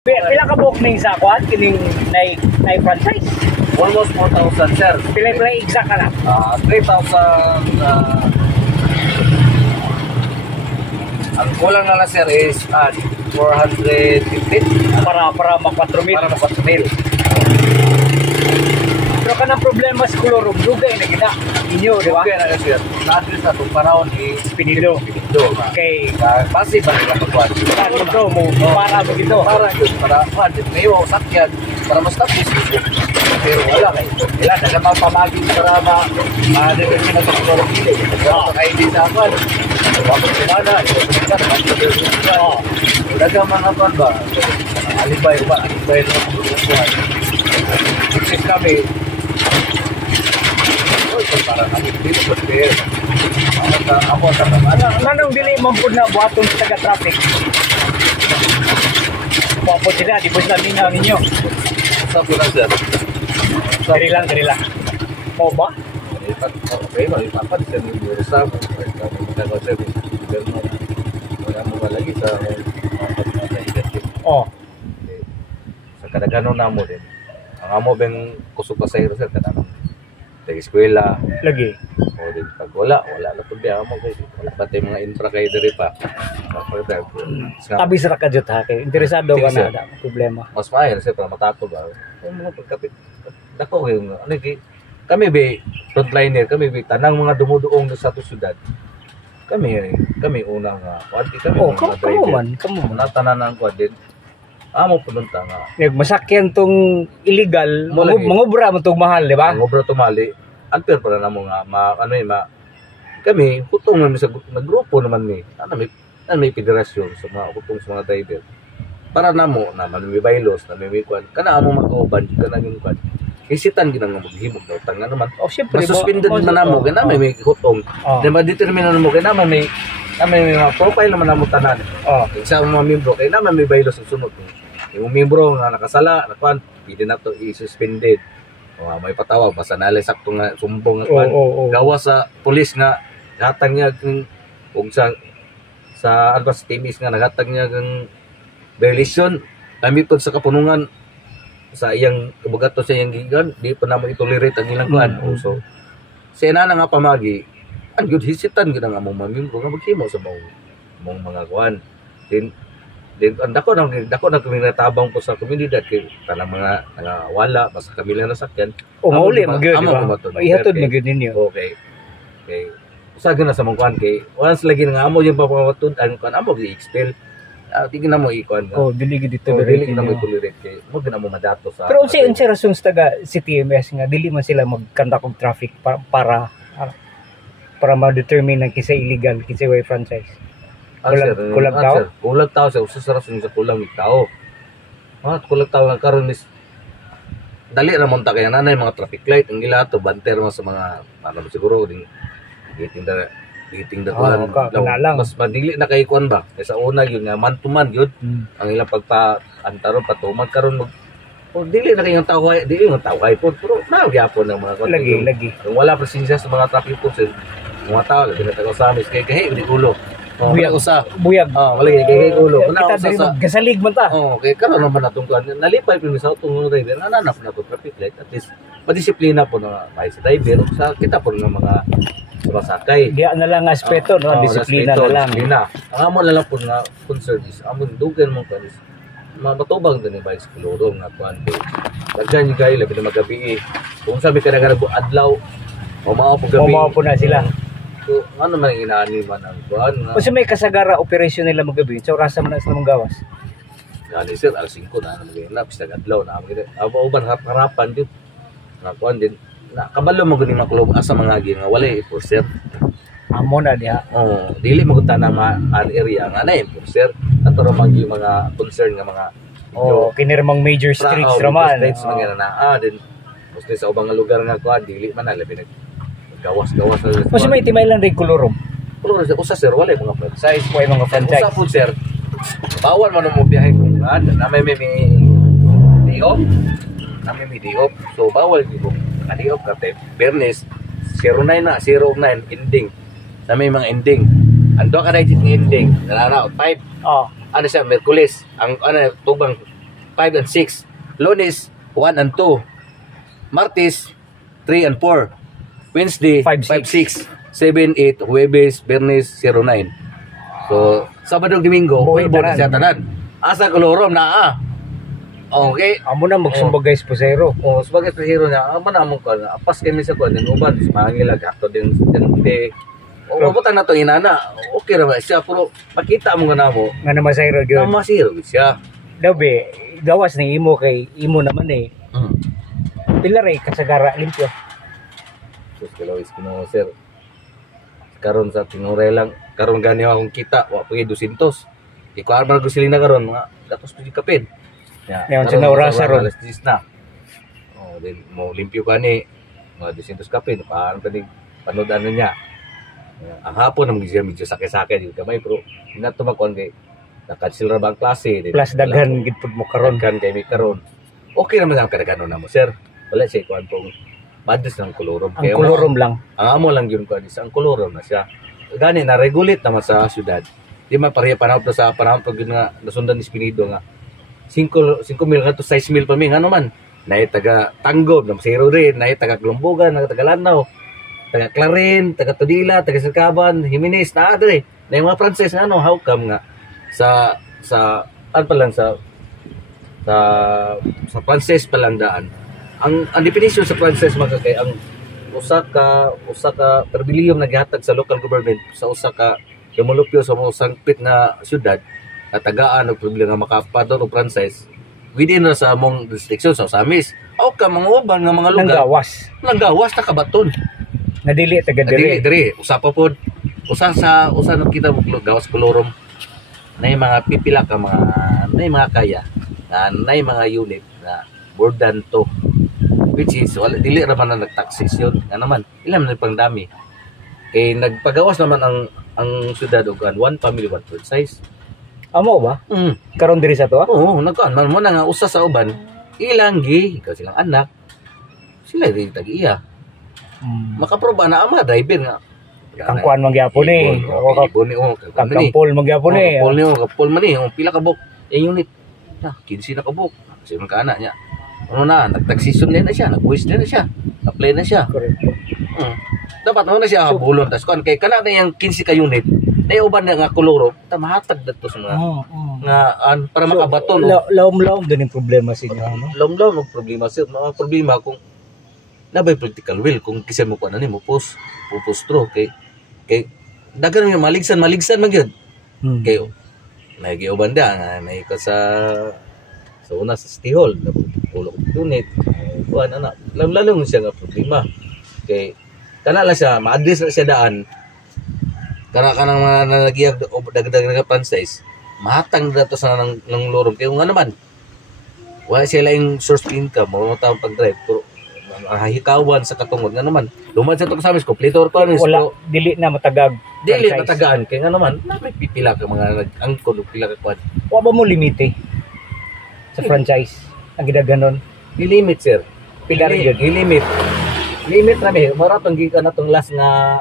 Pila ka book ning sa kuan kining nay franchise? Almost 4,000 sir. Pila exact ka na? 3,000 ang kulang na lang sir is 450 Para mag 4,000. para mag 4,000. Pero kanang problema sa kolorum, dugay na gina inyo, di ba? Okay na sir. Na-address na itong panahon is Pinido. Pinido. Okay. Passive ba nila pagkuhan? Ano to mo para mo gito? Para yun, para ngayon, sakyan, para mas tapos. Pero wala kayo. Wala, nagamang pamagin para ma-determine na sa kolorum pili. Pero sa kayo din sa akin, bakit sinana, nagamang naman ba? Alibay ba? Alibay na kumukuhan. Sukses kami. Para kami dito sa pier. Ako sa kamala. Anong dili man pud na buhaton sa taga-traffic? Papo sila, di po sila mingaw ninyo. Sa pula sir. Diri lang. Mo ba? Okay, ipapat sa mga sa wala mo lagi sa Oh. sa kadaghanon namo din. Ang amo bang kusog pasahero sir kanang eskwela Lagi. o din pag wala na pud biya mo kay wala pa tay mga infra kay diri pa. Tabi sa ka jud ha kay interesado ka Sige, na problema. Mas maayo sir para matapos ba. Yung mga pagkapit dako yung ano kami be frontliner kami be tanang mga dumuduong sa ato syudad. Kami unang kuan kami Kamo man. tanan ang kuan din. Amo pununta nga. Masakyan tong illegal, Mo lagi. mangobra mo tong mahal, di ba? Ang obra tumali, unfair para namo nga kami hutong naman sa grupo naman ni. May federasyon sa mga hutong sa mga driver. Para namo naman may bylaws na may kuan. Kana amo makauban kana yung kuan. Isitan ginang maghimog daw tanga naman. Oh, syempre. Masuspended man namo kana may hutong. Di ba determine namo kana may mga profile naman namo tanan. Sa mga membro kay naman may bylaws ang sunod. Yung membro nga nakasala, nakuan, pwede na to i-suspended. May patawag basta nalay sakto nga sumbong nga gawa sa pulis nga hatag niya kung sa advance timis nga naghatag niya ng violation kami pud sa kapunungan sa iyang kabugato sa iyang gigan di pa namo itolerate ang ilang kuan. So sa ina nga pamagi ang good hisitan gid ang among mga membro nga maghimo sa mga kuan. Then dako nang kuminatabang po sa komunidad kay tanang mga wala basta kami lang nasakyan. Mauli magyud di ba? Ihatod magyud ninyo. Okay. Usa gyud na sa mga kuan kay once lagi nga amo yung papawatud ang kuan amo gi-expel. Tingin na mo ikuan. Dili gid dito dili na mo tolerate kay mo gina mo madato sa. Pero unsa rason sa taga CTMS nga dili man sila magkandak og traffic para ma-determine ang kisa illegal, kisa way franchise. Kulag tao sa usa sa rason sa kulang tao. Kulag tao lang karon is dali ra monta kay nanay mga traffic light ang gila to banter mo sa mga siguro ding gitingda kuan mas madili na kay kuan ba kay sa una yun nga man to man yun ang ilang pagpa-antaro patuman karon dili na kay yung taway dili yung taway po pero nagyapon ng mga kuan lagi kung wala presensya sa mga traffic police mga tao labi na taga sa amis kay di ulo. Buyag. Wala kay ulo. Kita diri gasalig man ta. Okay, karon naman natong kuan. Nalipay pud sa utong driver. Nananap na to traffic light at least madisiplina po na may sa driver sa kita po ng mga sumasakay. Diya na lang aspeto no, disiplina na lang. Ang amo na lang po nga concern is amon dugan mo kuan is matubang din ba sa kulurong nga kuan. Daghan ni kay labi na magabi. Kung sabi ka na adlaw mao po na sila. So, ano man inaani man ang kuan nga. Kasi may kasagara operasyon nila magabi. So rasa man sa mga gawas. Yani sir, alas 5 na magina pista adlaw na amon. Uban harapan jud. Nga kuan din. Na kabalo mo gani makulob asa mga gi nga wala enforcer. Amo na diha. Dili mo gud na area nga na enforcer. Ato ra man yung mga concern nga mga kinirmang major streets raman. Streets mga na din. Mostly sa ubang lugar nga kuan dili man na labi gawas Kasi may timay lang rin kolorom. Pero usa sir wala mga franchise. May mga franchise. Usa po sir. Bawal man mo biyahe kung na may day off. Na may day off. So bawal gyud ka day off ka Bernes 09 ending. Na may mga ending. Ando ka na ending. Nalaraw 5. Ano siya Miyerkules. Ang tubang 5 and 6. Lunes, 1 and 2. Martes, 3 and 4. Wednesday, 5, 6. 7, 8. Huwebes, Biyernes, 0, 9. So, Sabado, Domingo, buhay na siya tanan. Asa kolorom na Okay. Amo na magsumbag guys po zero. Sebagai hero niya, amo na mo ko. Apas kami sa kuan, uban mangilag ato din de. Ubutan na to inana. Okay ra ba siya pero makita mo nga namo. Nga naman zero gyud. Naman zero siya. Dabe, gawas ni imo kay imo naman eh. Pila ray kasagara limpyo. Sus kalawis kino sir. Karon sa tinuray lang, karon gani akong kita, wa pagi 200. Ikuan man gusilina karon mga datos pud kapid. Yan sa orasa ron. Alas 10 na. Then mo limpyo ka ni mga 200 kapin. Paano pa din panodan na niya. Ang hapon naman siya medyo sakay-sakay dito kamay pero hinatumakon kay nakancel ra ba ang klase. Plus daghan gid pud mo karon. Daghan kay mi karon. Okay naman ang kadaghanon namo sir. Wala siya kuan pong madis ng kolorom. Ang kolorom lang. Ang amo lang yun kuan ang kolorom na siya. Gani na regulate naman sa syudad. Di man pareha panahon sa panahon pag nga nasundan ni Espinido nga 5 mil nga to 6 mil pa mi ano man nay taga Tanggob na zero rin nay taga Glumbogan taga Lanao taga Clarin taga Tudila taga Sircaban Jimenez na adre na yung mga Frances ano how come nga sa ano pa lang sa Frances pa lang daan ang definition sa Frances mga kay ang usa ka per billion naghatag sa local government sa usa ka lumulupyo sa mga sangpit na syudad at tagaan og problema makapador og franchise within na sa among restriction sa Samis. Aw ka mga uban nga mga lugar nanggawas ta kabaton. Nadili taga diri. Usa pa pod usa na kita mo gawas kolorom. Nay mga pipila ka mga kaya nay mga unit na more than 2 which is wala dili ra man nagtaxation nga naman ilan man pang dami. Nagpagawas naman ang syudad og one family one franchise. Amo ba? Karon diri sa to? Oo, nagkaan man mo na nga usa sa uban. Ilang ikaw silang anak. Sila rin tag-iya. Makaproba na ama driver nga. Kangkuan man gyapon ni. Kangpol man gyapon ni. Kapol man ni, pila ka buk. Unit. 15 na ka buk. Kasi man ka anak niya. Ano na, nagtagsison na siya, nag-voice na siya. Apply na siya. Dapat mo na siya habulon. Tapos kan kay kana na yung 15 ka unit. Nay uban nga koloro, mahatag dito sa mga para makabaton. Laom-laom din yung problema sa inyo, ano? Laom-laom ang problema sir. Mga problema kung nabay political will kung kisa mo kuan ani mo pupustro kay dagan yung maligsan man gyud. Kay nagiuban da nga naiko sa una sa City Hall na pulok unit. Kuan ana, lalong siya nga problema. Kay kana lang siya ma-address na siya daan. Kana mga nalagiyag dagdag nga franchise mahatang dato sa ng lorong kay nga naman wala sila yung source of income mo taong pag-drive pero hikawan sa katungod nga naman lumad sa to sa amin kompleto or panis wala dili na matagag dili matagaan kay nga naman may pipila ka mga angkod pila ka kwan wa ba mo limite sa franchise ang gidaganon limit sir pila rin limit na mi maratong gikan natong last nga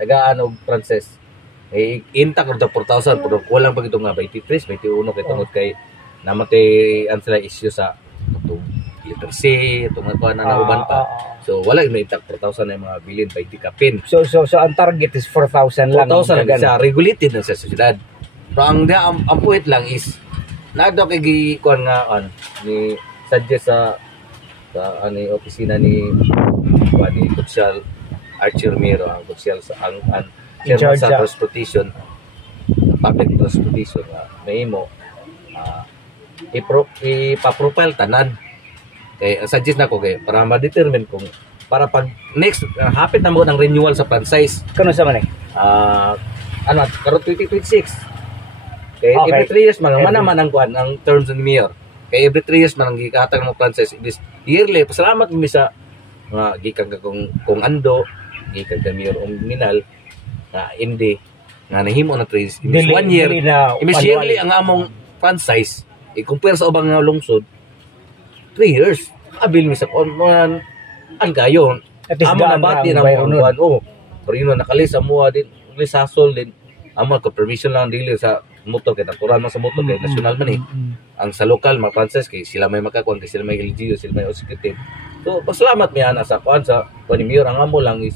tagaan og Frances intak og 4,000 pero walang pag ito nga 23 21 kay tungod kay namatay ang sila issue sa itong literacy itong mga na uban pa so wala yung intak 4,000 na yung mga bilin 20 kapin so ang target is 4,000 lang 4,000 lang sa regulated na sa sosyedad pero ang puwit lang is nado kay kuan nga ni suggest sa ani opisina ni Kutsal Archer Miro ang kutsal sa ang chairman sa transportation public transportation may mo ipa-profile tanan kay suggest nako kay para ma-determine kung para pag next hapit na mo ng renewal sa franchise kano sa man karon 2026 kay every 3 years man ang kuan ang terms and mayor kay every 3 years man ang gihatag mo franchise this yearly pasalamat mi sa nga gikan ka kung ando gikan ka mayor minal nga hindi nga nahimo na 3 years 1 year yearly ang among franchise i-compare sa ubang nga lungsod 3 years abil mi sa mga ang gayon amo na bati na mo Marino nakalis amo din lisasol din amo ko permission lang dili sa motor kay natural man sa motor kay national man eh. Ang sa lokal mga Frances kay sila may makakuan kay sila may LGU, sila may executive. So pasalamat mi ana sa kuan sa kuan ni Mayor ang amo lang is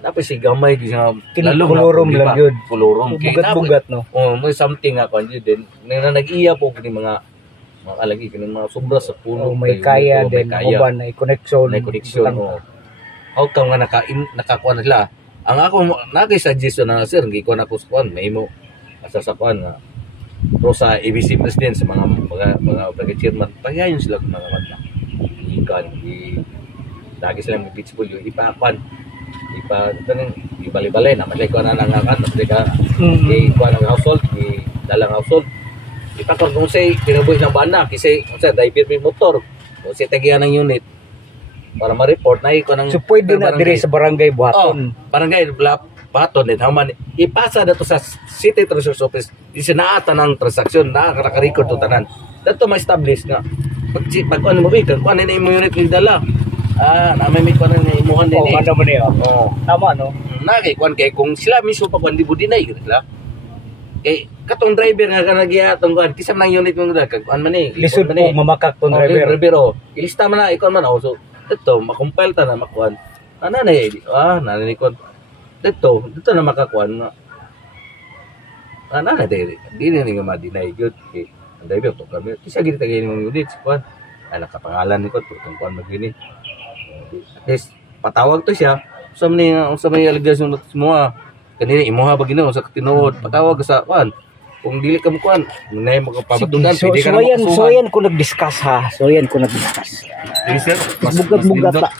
napay si gamay di nga kulurom lang yun. Kulurom kay bugat no. Oh, may something nga kuan din. Nag-iya po kini mga alagi kini mga sobra sa puno may kaya din uban na connection. How come nga nakakuan nila? Ang ako nagay-suggestion na sir, gikuan ako sa kuan, may mo asa sa kuan nga pro sa ABC president sa mga chairman, pagayon sila kung mga mata. Ikan, lagi silang may pitch bulyo, ibali-balay na, masay kuan na nangakan, masay ka, kuan ng household, dalang household. Ipakon kung say, pinabuhi ng bana, kasi diaper may motor, kung say tagihan ng unit, para ma-report na ikaw ng so pwede na dire sa barangay buhaton. Barangay buhaton din haman ipasa dato sa City Treasurer's Office isinaata ng transaksyon na naka-record to tanan dato ma-establish nga pag ano mo bikan kuan ni mo unit ni dala na may kuan ni imuhan din ano mo niyo tama no kay kuan kay kung sila mismo pa kuan di budinay sila katong driver nga kanagya tong kuan kisam nang unit mo dala kuan man ni lisod po mamakak tong driver ilista man na ikaw man so dito makumpile ta na makuan nanay kon dito na makakuan nga nanay di na nga ma-deny good kay ang driver to kami kasi gid tagay mo unit kuan nakapangalan ni ko tong kuan magini at least patawag to siya sa may allegation mo kanina imuha ba ginaw sa tinuod patawag sa kuan kung dili ka mo kuan nay mo kapabatugan so yan ko nag-discuss ha so yan ko nag-discuss bugat-bugat